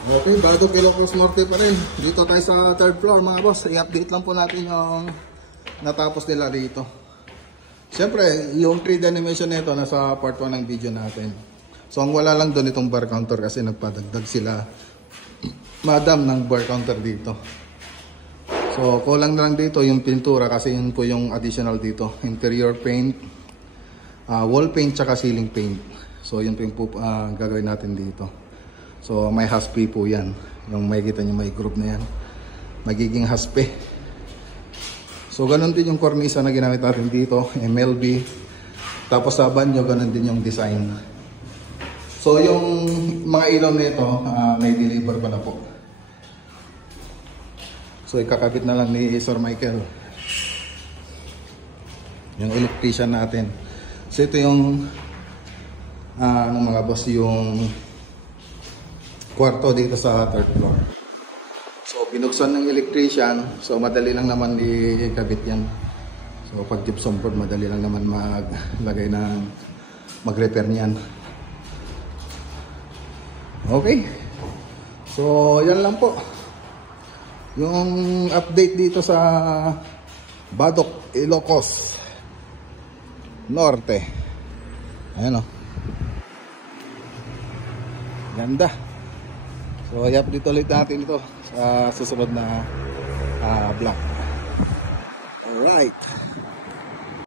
Okay, Badok Ilocos Norte pa rin. Dito tayo sa third floor mga boss. I-update lang po natin yung natapos nila dito. Siyempre, yung 3D animation nito nasa part 1 ng video natin. So, ang wala lang doon itong bar counter kasi nagpadagdag sila madam ng bar counter dito. So, kulang na lang dito yung pintura kasi yun po yung additional dito. Interior paint, wall paint, tsaka ceiling paint. So, yun po yung gagawin natin dito. So, may haspe po yan. Yung makikita nyo may group na yan. Magiging haspe. So, ganun din yung cornisa na ginamit natin dito. MLB. Tapos sa banyo, ganun din yung design. So, yung mga ilaw nito, may deliver pa na po. So, ikakabit na lang ni Sir Michael. Yung electrician natin. So, ito yung mga boss, yung kwarto dito sa third floor. So, binuksan ng electrician. So, madali lang naman ikabit yan. So, pag gypsum board, madali lang naman maglagay ng mag-repair niyan. Okay. So, yan lang po. Yung update dito sa Badok Ilocos Norte. Ayan o. Ganda. So, i-update ulit natin ito sa susunod na vlog. Alright.